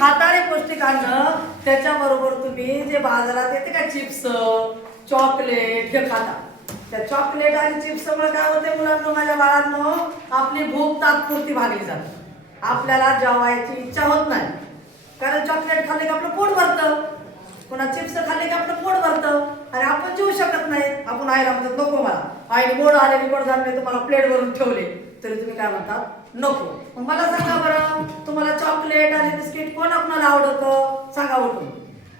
खातारे पौष्टिक अन्न, त्याच्याबरोबर तुम्ही जे बाजारात येते का चिप्स, चॉकलेट हे खाता. त्या चॉकलेट आणि चिप्समुळे काय होते मुलांनो, माझ्या बाळांनो, आपली भूक तात्पुरती भागली जाते. आपल्याला जेवायची इच्छा होत नाही. कारण चॉकलेट खाल्ले की आपलं पोट भरतं, पुन्हा चिप्स खाल्ले की आपलं पोट भरतं आणि आपण जेवू शकत नाही. आपण आईला म्हणतात नको, मला आईने गोड आलेली कडधान्य तुम्हाला प्लेट भरून ठेवले तरी तुम्ही काय म्हणतात नको. मग मला सांगा बरं, तुम्हाला चॉकलेट आणि बिस्किट कोणाला आवडतं सांगा उठून.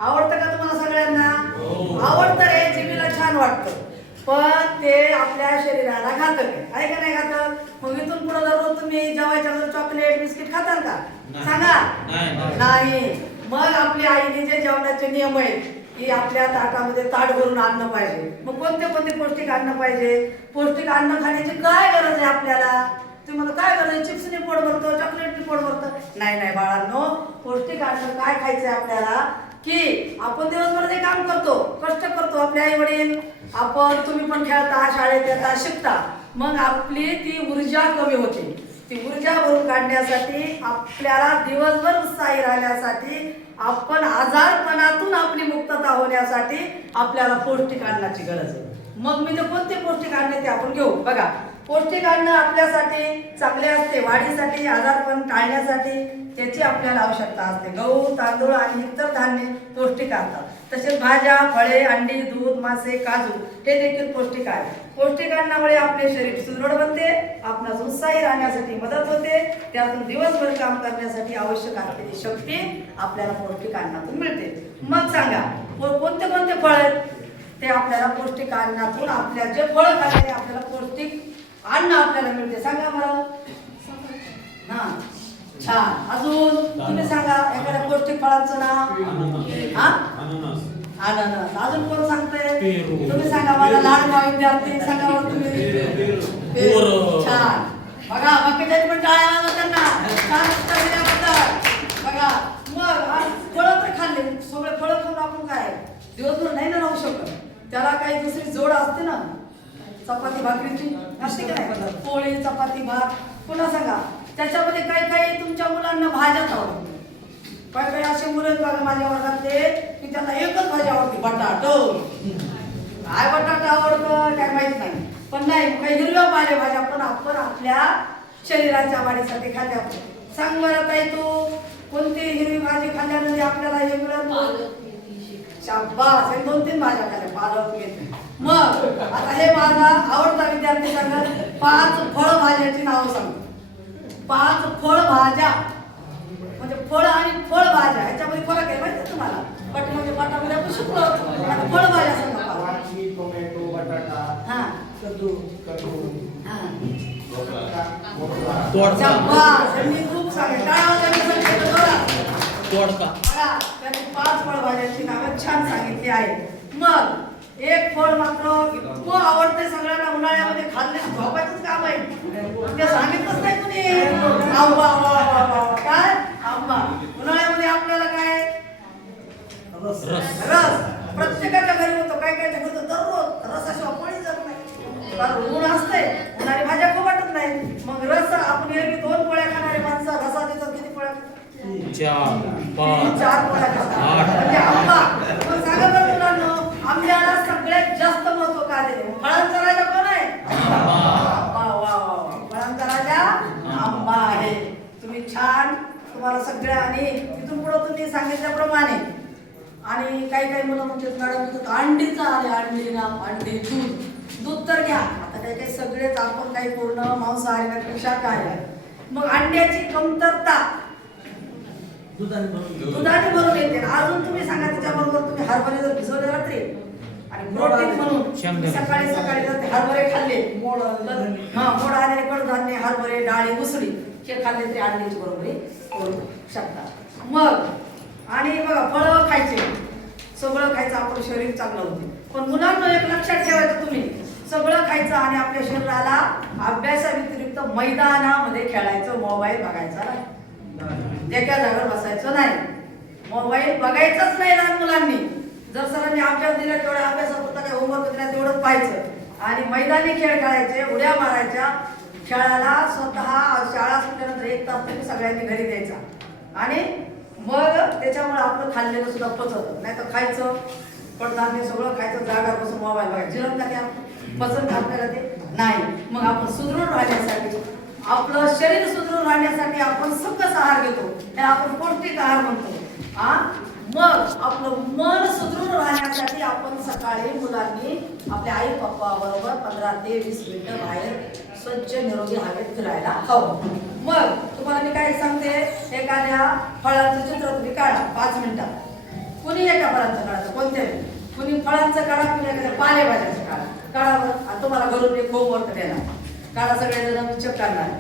आवडतं का तुम्हाला सगळ्यांना? आवडतं रे, जिभेला छान वाटतं, पण ते आपल्या शरीराला घातक आहे का नाही घातक? मग इथून पुढे दररोज तुम्ही जेवायच्या नंतर चॉकलेट बिस्किट खाताल का सांगा? नाही. मग आपली आईने जे जेवणाचे नियम आहेत की आपल्या ताटामध्ये ताट भरून अन्न पाहिजे. मग कोणते कोणते पौष्टिक अन्न पाहिजे? पौष्टिक अन्न खाण्याची काय गरज आहे आपल्याला? तुम्ही मला काय गरज आहे? चिप्सने पोट भरतं, चॉकलेटने पोट भरतं? नाही नाही बाळांनो, पौष्टिक अन्न काय खायचंय आपल्याला की आपण दिवसभर जे काम करतो, कष्ट करतो, आपले आई वडील, आपण तुम्ही पण खेळता, शाळेत येता, शिकता, मग आपली ती ऊर्जा कमी होते. ती ऊर्जा भरून काढण्यासाठी, आपल्याला दिवसभर उत्साही राहण्यासाठी, आपण आजारपणातून आपली मुक्तता होण्यासाठी आपल्याला पौष्टिक अन्नाची गरज आहे. मग मी ते कोणते पौष्टिक अन्न ते आपण घेऊ. बघा, पौष्टिक अन्न आपल्यासाठी चांगले असते, वाढीसाठी, आजारपण टाळण्यासाठी त्याची आपल्याला आवश्यकता असते. गहू, तांदूळ आणि इतर धान्य पौष्टिक असतात. तसेच भाज्या, फळे, अंडी, दूध, मासे, काजू हे देखील पौष्टिक आहे. पौष्टिक अन्नामुळे आपले शरीर सुदृढ बनते, आपणास उत्साही राहण्यासाठी मदत होते, त्यातून दिवसभर काम करण्यासाठी आवश्यक असलेली शक्ती आपल्याला पौष्टिक अन्नातून मिळते. मग सांगा कोणते कोणते फळ आहेत ते आपल्याला पौष्टिक अन्नातून, आपल्या जे फळ खाल्ल्याने आपल्याला पौष्टिक अन्न आपल्याला मिळते सांगा बरं. हा छान. अजून तुम्ही सांगा एखाद्या पौष्टिक फळांचं नाव. हा अननस. अजून कोण सांगतंय? तुम्ही सांगा मला. लहान विद्यार्थी सांगा पेरू. छान. बघा बाकीच्या पण टाळ्या वाजवा त्यांना छान उत्तर दिल्याबद्दल. बघा मग फळं तर खाल्ले, सगळे फळं खाऊन आपण काय दिवसभर नाही ना राहू शकत. त्याला काही दुसरी जोड असते ना, चपाती भाकरीची असते की नाही, पोळी चपाती भात. पुन्हा सांगा त्याच्यामध्ये काही काही तुमच्या मुलांना भाज्याच आवडतात. काही काही असे मुलं बघा माझ्या वर्गातले की त्यांना एकच भाजी आवडते, बटाटो. काय बटाटा आवडतं काय माहित नाही, पण नाही काही हिरव्या पालेभाज्या पण आपण आपल्या शरीराच्या वाढीसाठी खाल्ल्या. सांग बरं ताई, तू कोणती हिरवी भाजी खाल्ल्यानंतर आपल्याला हे मिळत? शाबास. हे 2-3 भाज्या खाल्ल्या, पालक घेतली. मग आता हे माझा आवडता विद्यार्थी सांगा 5 फळभाज्याची नावं सांग. 5 फळभाज्या म्हणजे फळ आणि फळभाज्या ह्याच्यामध्ये फरक आहे माहिती तुम्हाला? पट म्हणजे पटामध्ये आपण शिकलो. आता फळभाज्या सांगा. वांगी, टोमॅटो, बटाटा, हा कद्दू, हा दोडका. शाबास. मी खूप सांगेन दोडका. बघा त्यांनी 5 फळभाज्यांची नावं छान सांगितली आहेत. मग एक फळ मात्र इतकं आवडते सगळ्यांना, उन्हाळ्यामध्ये खाल्ले झोपायचंच काम आहे. ते सांगितलंच नाही कुणी. आंबा. काय आंबा? उन्हाळ्यामध्ये आपल्याला काय रस. रस प्रत्येकाच्या घरी होतो. काय काय घरी होतं दररोज रसाशिवाय पाणी जात नाही, कारण ऊन असते, उन्हाळी भाज्या खूप वाटत नाही. मग रस आपण एरवी 2 पोळ्या खाणारे माणसं रसा देतात किती पोळ्या? 4 पोळ्या खातात. म्हणजे आंबा. मग सांगा बरं मुलांनो, आंब्याला सगळ्यात जास्त महत्व का दिले? फळांचा राजा कोण आहे? आंबा. वा वा. फळांचा राजा आंबा आहे. तुम्ही छान, तुम्हाला सगळ्या आणि तिथून पुढे तुम्ही सांगितल्याप्रमाणे. आणि काही काही मुलं म्हणतात मॅडम तिथं अंडीचं आले, अंडी नाव, अंडी, दूध तर घ्या. आता काही काही सगळेच आपण काही पूर्ण मांसाहारीपेक्षा काय आहे. मग अंड्याची कमतरता दुधाने भरून येते. अजून तुम्ही सांगा त्याच्याबरोबर तुम्ही हरभरे जर भिजवले रात्री आणि प्रोटीन म्हणून सकाळी सकाळी जर ते हरभरे खाल्ले, मोड आलेले कडधान्य, हरभरे, डाळी, उसळी हे खाल्ले तरी अंड्याची बरोबरी करू शकतात. मग आणि बघा फळं खायचे, सगळं खायचं, आपलं शरीर चांगलं होते. पण मुलांना एक लक्षात ठेवायचं, तुम्ही सगळं खायचं आणि आपल्या शरीराला अभ्यासाव्यतिरिक्त मैदानामध्ये खेळायचं, मोबाईल बघायचा नाही, एका जागेवर बसायचं नाही, मोबाईल बघायचाच नाही लहान मुलांनी. जर सरांनी अभ्यास दिला तेवढ्या अभ्यासापुरता काही होमवर्क दिला तेवढंच पाहायचं आणि मैदानी खेळ खेळायचे, उड्या मारायच्या. खेळाला स्वतः शाळा सुटल्यानंतर 1 तास तुम्ही सगळ्यांनी घरी द्यायचा आणि मग आपलं खाल्लेलं सुद्धा पचत नाही तर खायचं कडधान्य सगळं खायचं जागा बसून मोबाईल बघायचं जिरण का त्या पचन आपल्याला ते नाही. मग आपण सुदृढ राहण्यासाठी आपलं शरीर सुदृढ राहण्यासाठी आपण सकस आहार घेतो त्याला आपण पौष्टिक आहार म्हणतो. मग आपलं मन सुदृढ राहण्यासाठी आपण सकाळी मुलांनी आपल्या आई पप्पा बरोबर 15 ते 20 मिनिटं बाहेर स्वच्छ निरोगी हवेत फिरायला हवं. मग तुम्हाला मी काय सांगते, एखाद्या फळाचं चित्र तुम्ही काढा 5 मिनिटात. कुणी एका फळांचं काढायचं कोणत्याही, कुणी फळांचं काढा, कुणी एखाद्या पालेभाज्याचं काढा. काढावं आणि तुम्हाला घरून एक होमवर्क देणार. काढा सगळेजण मी चेक करणार.